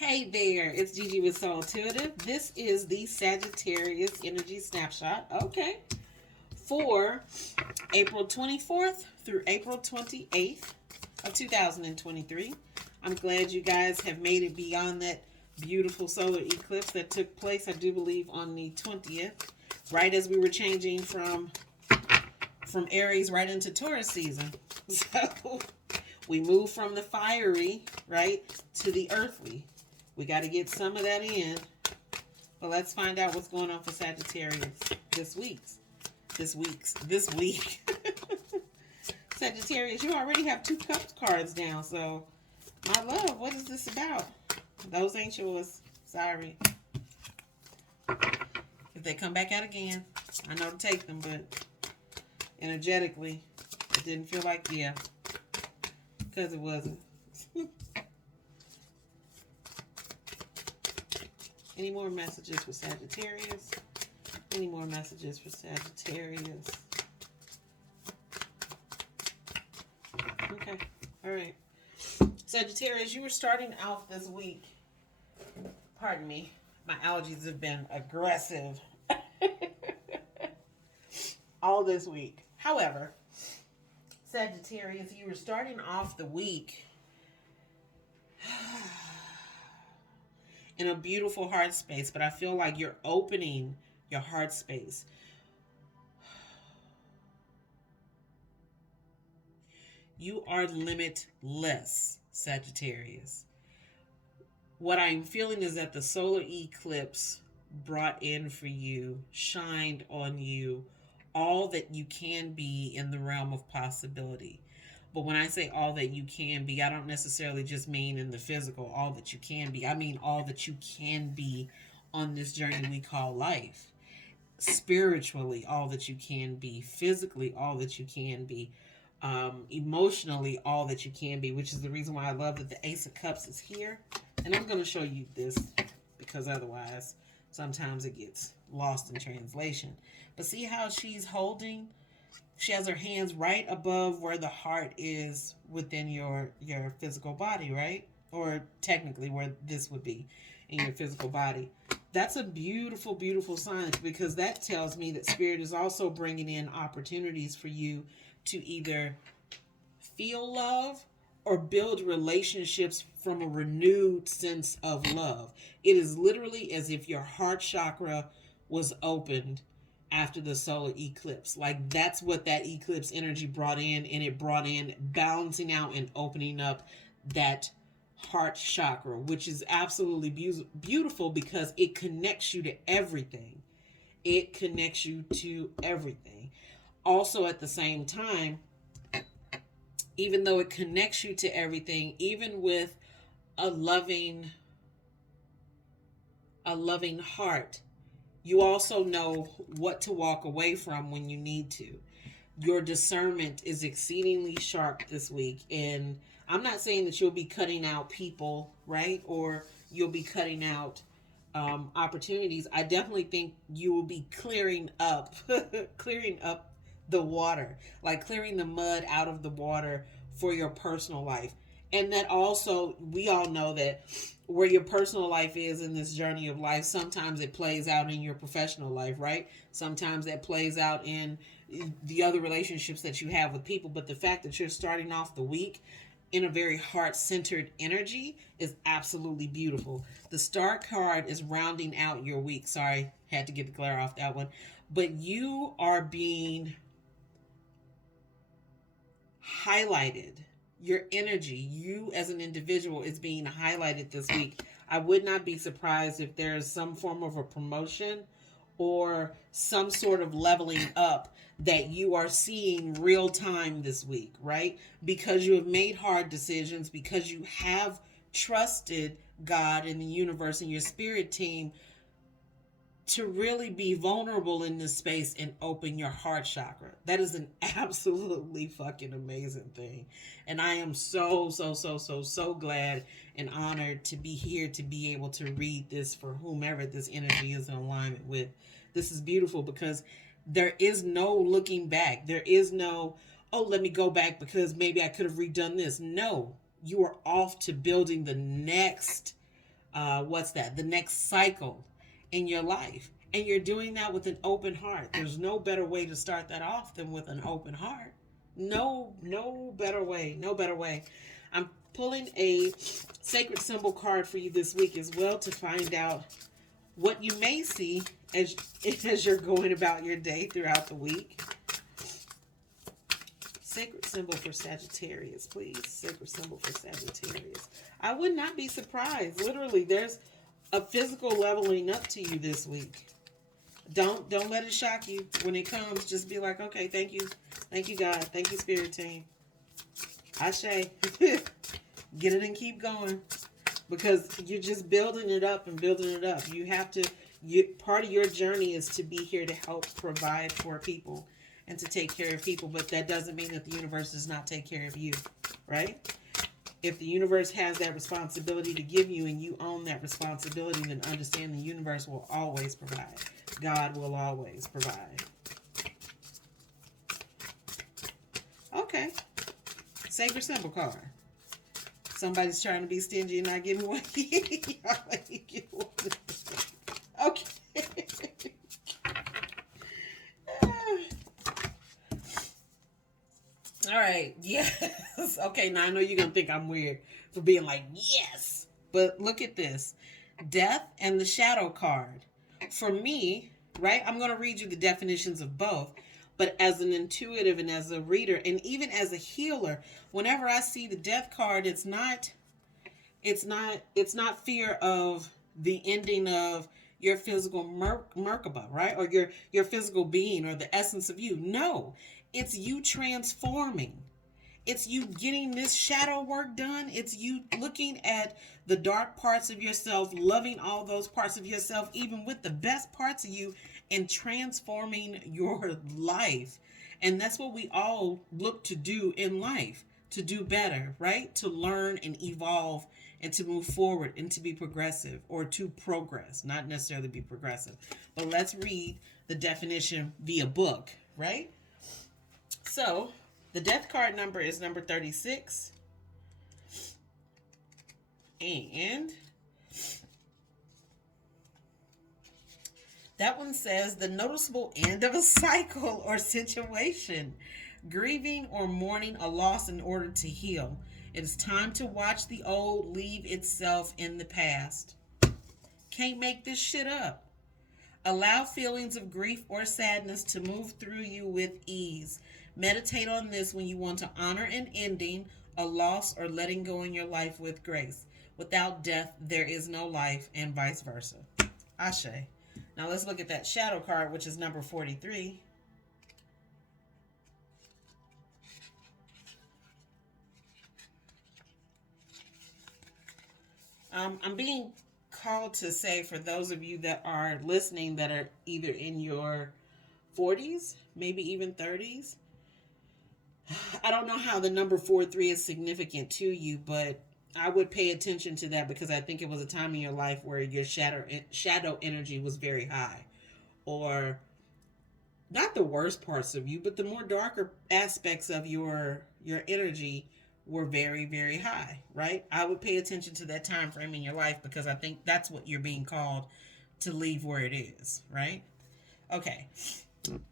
Hey there, it's Gigi with Soul Intuitive. This is the Sagittarius Energy Snapshot. Okay. For April 24th through April 28th of 2023. I'm glad you guys have made it beyond that beautiful solar eclipse that took place, I do believe, on the 20th, right as we were changing from Aries right into Taurus season. So we move from the fiery, right, to the earthly. We got to get some of that in. But let's find out what's going on for Sagittarius this week. Sagittarius, you already have 2 cups cards down. So, my love, what is this about? Those ain't yours. Sorry. If they come back out again, I know to take them, but energetically, it didn't feel like, yeah, because it wasn't. Any more messages for Sagittarius? Any more messages for Sagittarius? Okay. All right. Sagittarius, you were starting out this week. Pardon me. My allergies have been aggressive all this week. However, Sagittarius, you were starting off the week in a beautiful heart space, but I feel like you're opening your heart space. You are limitless, Sagittarius. What I'm feeling is that the solar eclipse brought in for you, shined on you, all that you can be in the realm of possibility. But when I say all that you can be, I don't necessarily just mean in the physical, all that you can be. I mean all that you can be on this journey we call life. Spiritually, all that you can be. Physically, all that you can be. Emotionally, all that you can be, which is the reason why I love that the Ace of Cups is here. And I'm going to show you this because otherwise sometimes it gets lost in translation. But see how she's holding? She has her hands right above where the heart is within your physical body, right? Or technically where this would be in your physical body. That's a beautiful, beautiful sign because that tells me that Spirit is also bringing in opportunities for you to either feel love or build relationships from a renewed sense of love. It is literally as if your heart chakra was opened after the solar eclipse. Like that's what that eclipse energy brought in, and it brought in balancing out and opening up that heart chakra, which is absolutely beautiful because it connects you to everything. It connects you to everything. Also at the same time, even though it connects you to everything, even with a loving heart, you also know what to walk away from when you need to. Your discernment is exceedingly sharp this week. And I'm not saying that you'll be cutting out people, right? Or you'll be cutting out opportunities. I definitely think you will be clearing up, clearing up the water, like clearing the mud out of the water for your personal life. And that also, we all know that where your personal life is in this journey of life, sometimes it plays out in your professional life, right? Sometimes that plays out in the other relationships that you have with people. But the fact that you're starting off the week in a very heart-centered energy is absolutely beautiful. The Star card is rounding out your week. Sorry, had to get the glare off that one. But you are being highlighted. Your energy, you as an individual, is being highlighted this week. I would not be surprised if there is some form of a promotion or some sort of leveling up that you are seeing real time this week, right? Because you have made hard decisions, because you have trusted God and the universe and your spirit team to really be vulnerable in this space and open your heart chakra. That is an absolutely fucking amazing thing. And I am so glad and honored to be here to be able to read this for whomever this energy is in alignment with. This is beautiful because there is no looking back. There is no, oh, let me go back because maybe I could have redone this. No, you are off to building the next what's that? The next cycle in your life. And you're doing that with an open heart. There's no better way to start that off than with an open heart. No better way. No better way. I'm pulling a sacred symbol card for you this week as well to find out what you may see as you're going about your day throughout the week. Sacred symbol for Sagittarius, please. Sacred symbol for Sagittarius. I would not be surprised. Literally, there's a physical leveling up to you this week. Don't let it shock you when it comes. Just be like, okay, thank you God, thank you Spirit Team. Ashe. Get it and keep going, because you're just building it up and building it up. You have to. Part of your journey is to be here to help provide for people and to take care of people, but that doesn't mean that the universe does not take care of you, right? If the universe has that responsibility to give you and you own that responsibility, then understand the universe will always provide. God will always provide. Okay. Sacred symbol card. Somebody's trying to be stingy and not giving away. Okay. All right. Yes. Okay. Now I know you're going to think I'm weird for being like, yes. But look at this. Death and the shadow card. For me, right, I'm going to read you the definitions of both. But as an intuitive and as a reader and even as a healer, whenever I see the death card, it's not fear of the ending of your physical Merkaba, right? Or your physical being or the essence of you. No, it's you transforming. It's you getting this shadow work done. It's you looking at the dark parts of yourself, loving all those parts of yourself, even with the best parts of you, and transforming your life. And that's what we all look to do in life, to do better, right? To learn and evolve and to move forward and to be progressive, or to progress, not necessarily be progressive. But let's read the definition via book, right? So the death card number is number 36. And that one says the noticeable end of a cycle or situation, grieving or mourning a loss in order to heal. It is time to watch the old leave itself in the past. Can't make this shit up. Allow feelings of grief or sadness to move through you with ease. Meditate on this when you want to honor an ending, a loss, or letting go in your life with grace. Without death, there is no life, and vice versa. Ashe. Now let's look at that shadow card, which is number 43. I'm being called to say, for those of you that are listening that are either in your 40s, maybe even 30s, I don't know how the number 43 is significant to you, but I would pay attention to that, because I think it was a time in your life where your shadow energy was very high, or not the worst parts of you, but the more darker aspects of your energy were very, very high, right? I would pay attention to that time frame in your life, because I think that's what you're being called to leave where it is, right? Okay.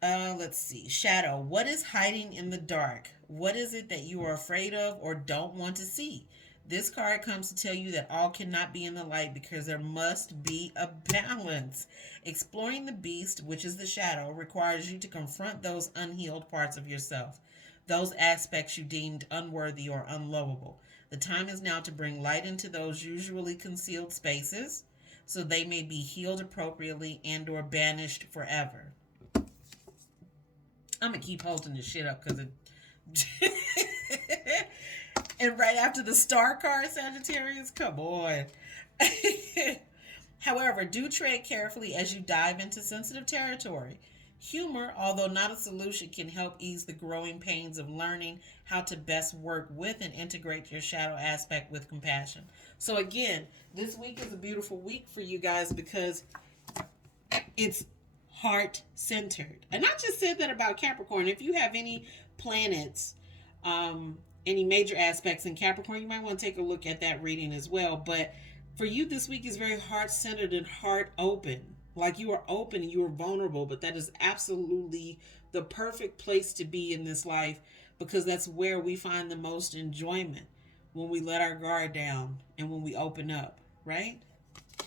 Let's see. Shadow. What is hiding in the dark? What is it that you are afraid of or don't want to see? This card comes to tell you that all cannot be in the light, because there must be a balance. Exploring the beast, which is the shadow, requires you to confront those unhealed parts of yourself, those aspects you deemed unworthy or unlovable. The time is now to bring light into those usually concealed spaces, so they may be healed appropriately and or banished forever. I'm going to keep holding this shit up, because it... And right after the star card, Sagittarius, come on. However, do tread carefully as you dive into sensitive territory. Humor, although not a solution, can help ease the growing pains of learning how to best work with and integrate your shadow aspect with compassion. So again, this week is a beautiful week for you guys, because it's heart-centered. And I just said that about Capricorn. If you have any planets, any major aspects in Capricorn, you might want to take a look at that reading as well. But For you, this week is very heart centered and heart open. Like you are open and you are vulnerable, but that is absolutely the perfect place to be in this life because that's where we find the most enjoyment when we let our guard down and when we open up, right?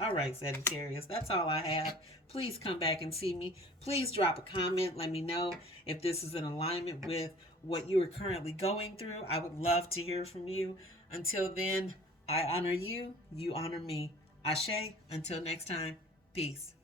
All right, Sagittarius, that's all I have. Please come back and see me. Please drop a comment. Let me know if this is in alignment with what you are currently going through. I would love to hear from you. Until then, I honor you. You honor me. Ashe, until next time, peace.